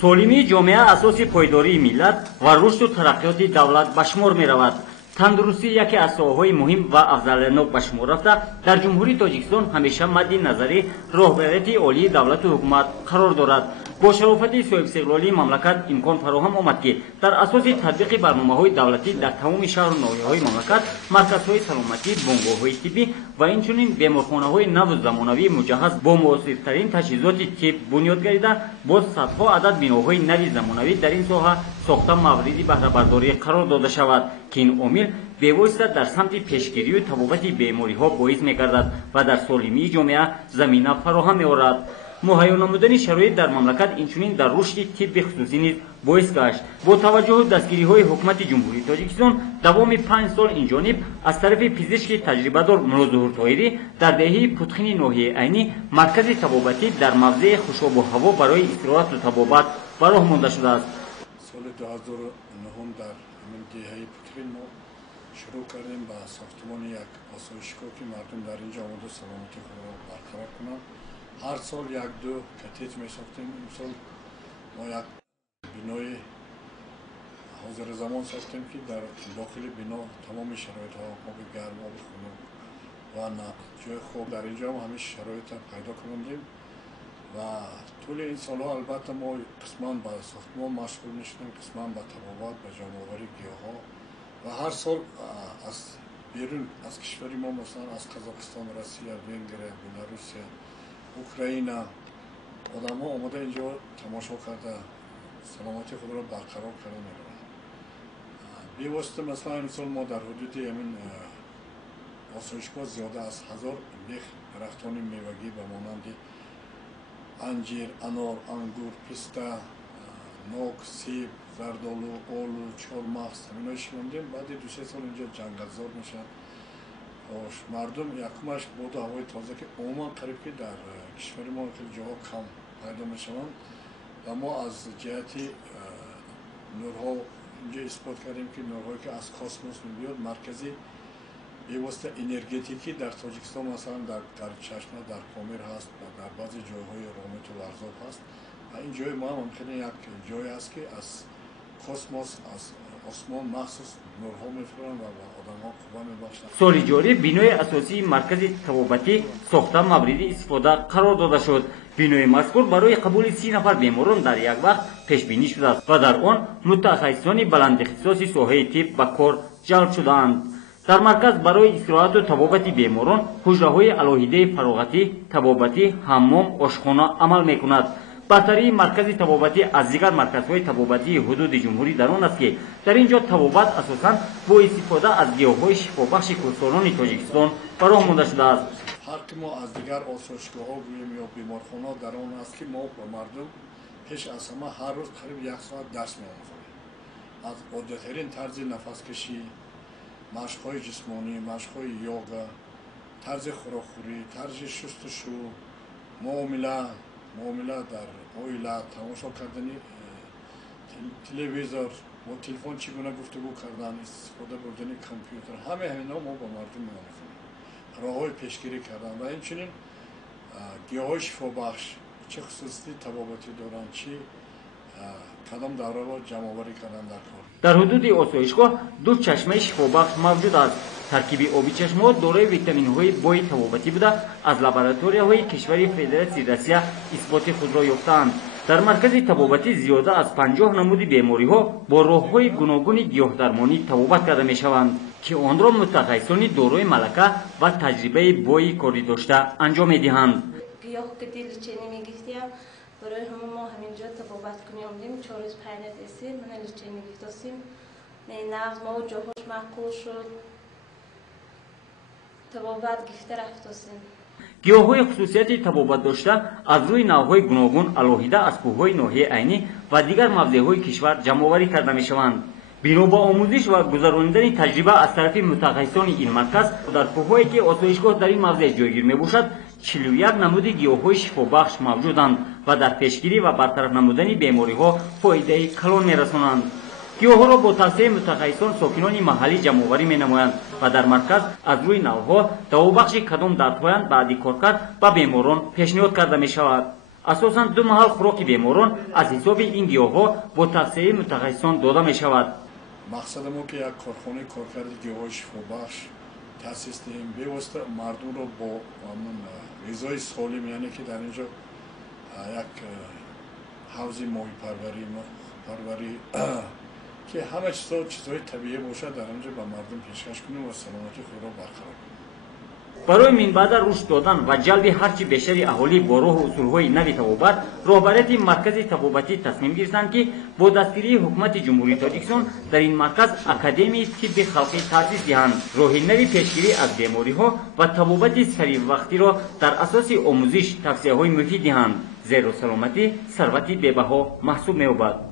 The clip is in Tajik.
солимии ҷомеа асоси пойдории миллат ва рушду тараққиёти давлат ба шумор меравад. тандурустӣ яке аз соҳаҳои муҳим ва афзалиянок ба шумор рафта, дар ҷумҳурии Тоҷикистон ҳамеша мадди назари роҳбарияти олии давлату ҳукумат қарор дорад. бо шарофати соҳибистиқлолии мамлакат имкон фароҳам омад ки дар асоси татбиқи барномаҳои давлатӣ дар тамоми шаҳру ноҳияҳои мамлакат марказҳои саломатӣ, бонгоҳҳои тиббӣ ва инчунин беморхонаҳои наву замонавии муҷаҳҳаз бо муосиртарин таҷҳизоти тиб бунёд гардида, боз садҳо адад биноҳои нави замонавӣ дар ин соҳа сохта мавриди баҳрабардорӣ қарор дода шавад, ки ин омил бевосита дар самти пешгирию табобати бемориҳо боис мегардад ва дар солимии ҷомеа замина фароҳам меорад. муҳайё намудани шароит дар мамлакат инчунин дар рушди тибби хусусӣ низ боис гашт. бо таваҷҷӯҳу дастгириҳои ҳукумати ҷумҳурии Тоҷикистон давоми 5 сол инҷониб аз тарафи пизишки таҷрибадор Мирозуҳур Тоҳирӣ дар деҳаи Путхини ноҳияи Айнӣ маркази табобатӣ дар мавзеи хушобу ҳаво барои истироҳату табобат ба роҳ монда шудааст. соли 2009 дар ҳамин деҳаи Путхин мо шурӯъ кардем ба сохтмони як осоишгоҳ ки мардум дар инҷо омоду саломати худро барқарор кунанд. ҳар сол як-ду катеҷ месохтем. имсол мо як бинои ҳозирзамон сохтем ки дар дохили бино тамоми шароитҳо, оби гарм, оби хунук ва ҷои хоб дар инҷо ҳамин шароитро пайдо кардем ва тӯли ин солҳо албатта мо қисман ба сохтмон машғул мешудем, қисман ба табобат, ба ҷамъоварии гиёҳҳо ва ҳар сол аз берун аз кишвари мо масалан аз Қазоқистон, Россия, Венгрия, Беларусия, Украина одамҳо омода инҷо тамошо карда саломати худро барқарор карда мераванд. бевосита масалан имсол мо дар ҳудуди ҳамин осоишгоҳ зиёда аз 1000 бех дарахтони мевагӣ ба монанди анҷир, анор, ангур, писта, нок, сиб, зардолу, олу, чормағз ҳамино шиномдем. баъди 2-3 сол инҷо ҷангаззор мешавад. мардум якумаш боду ҳавои тоза ки умуман қариб ки дар кишвари мо хеле ҷоҳо кам пайдо мешаванд ва мо аз ҷиҳати нурҳо инҷо исбот кардем ки нурҳое ки аз космос мебиёд маркази бевосита энергетикӣ дар Тоҷикистон масалан дар Чашма, дар Комир ҳаст ва дар баъзе ҷойҳои Ромиту Ларзоб ҳаст ва ин ҷои мо ҳам ҳамхеле як ҷой аст ки аз космос аз осмон махсус нурҳо мефуранд ва одамҳо қувва мебахшанд. соли ҷорӣ бинои асосии маркази табобатӣ сохта мавриди истифода қарор дода шуд. бинои мазкур барои қабули 30 нафар беморон дар як вақт пешбинӣ шудааст ва дар он мутахассисони баландихтисоси соҳаи тиб ба кор ҷалб шудаанд. дар марказ барои истироҳату табобати беморон ҳуҷраҳои алоҳидаи фароғатӣ, табобатӣ, ҳаммом, ошхона амал мекунад. бартарии маркази табобатӣ аз дигар марказҳои табобатии ҳудуди ҷумҳурӣ дар он аст ки дар ин ҷо табобат асосан бо истифода аз гиёҳҳои шифобахши кӯҳстонони Тоҷикистон ба роҳ монда шудааст. фарқи мо аз дигар осоишгоҳҳо гӯем ё беморхонаҳо дар он аст ки мо ба мардум пеш аз ҳама ҳар рӯз қариб 1 соат дарс меомӯзонем. аз оддиятарин тарзи нафаскашӣ, машқҳои ҷисмонӣ, машқҳои йога, тарзи хӯрокхӯрӣ, тарзи шустушу, муомила дар оила, тамошо кардани телевизор, бо телефон чӣ гуна гуфтугӯ кардан, истифода бурдани компютер, ҳамаи ҳамино мо ба мардум меомӯзем. роҳҳои пешгирӣ кардан ва инчунин гиёҳҳои шифобахш чӣ хусусияти табобатӣ доранд, чӣ кадом давраро ҷамъоварӣ кардан дар кор. дар ҳудуди осоишгоҳ 2 чашмаи шифобахш мавҷуд аст. таркиби оби чашмаҳо дорои витаминҳои бои табобатӣ буда аз лабораторияҳои кишвари Федератсияи Россия исботи худро ёфтаанд. дар маркази табобатӣ зиёда аз 50 намуди бемориҳо бо роҳҳои гуногуни гиёҳдармонӣ табобат карда мешаванд, ки онро мутахассисони дорои малака ва таҷрибаи бои коридошта анҷом медиҳанд. برای همه ما همینجا تبابت کنیم آمدیم 4 روز پیانت اسیم من لچینی گفتیم نغز ما و جاهاش معقول شد تبابت گفته رفتیم. گیاه‌های خصوصیت تبابت داشته از روی نوع‌های گوناگون алоҳида از کوه‌های ناحیه عینی و دیگر موضع‌های کشور جمع‌آوری کرده می‌شوند. بنا با آموزش و گذراندن تجربه از طرف متخصصان این مرکز در کوه‌هایی که آسایشگاه در این موضع جایگیر می‌باشد 41 نمود گیاه‌های شفابخش موجودند و در پیشگیری و برطرف نمودن بیماری‌ها فایده کلان می‌رسانند. گیاه‌ها را با توصیه متخصصان ساکنان محلی جمع‌آوری می‌نمایند و در مرکز از روی نوع‌ها دوابخش کدام دردهایند بعدی کارکرد و بیماران پیشنهاد کرده می‌شود. асосан 2 маҳал хӯроки беморон аз ҳисоби ин гиёҳҳо бо тавсеяи мутахассисон дода мешавад. мақсади мо ки як корхонаи коркарди гиёҳҳои шифобахш таъсис диҳем, бевосита мардумро бо ғизои солим, яъне ки дар инҷо як ҳавзи моҳипарварӣ ки ҳама чизҳои табиӣ бошад, дар инҷо ба мардум пешкаш кунем ва саломатии худро барқарор кунем. барои минбаъда рушд додан ва ҷалби ҳарчи бештари аҳолӣ бо роҳу усулҳои нави табобат, роҳбарияти маркази табобатӣ тасмим гирифтанд ки бо дастгирии ҳукумати ҷумҳурии Тоҷикистон дар ин марказ академияи тибби халқӣ таъсис диҳанд. роҳи нави пешгирӣ аз бемориҳо ва табобати саривақтиро дар асоси омӯзиш тавсеяҳои муфид диҳанд, зеро саломатӣ сарвати бебаҳо маҳсуб меёбад.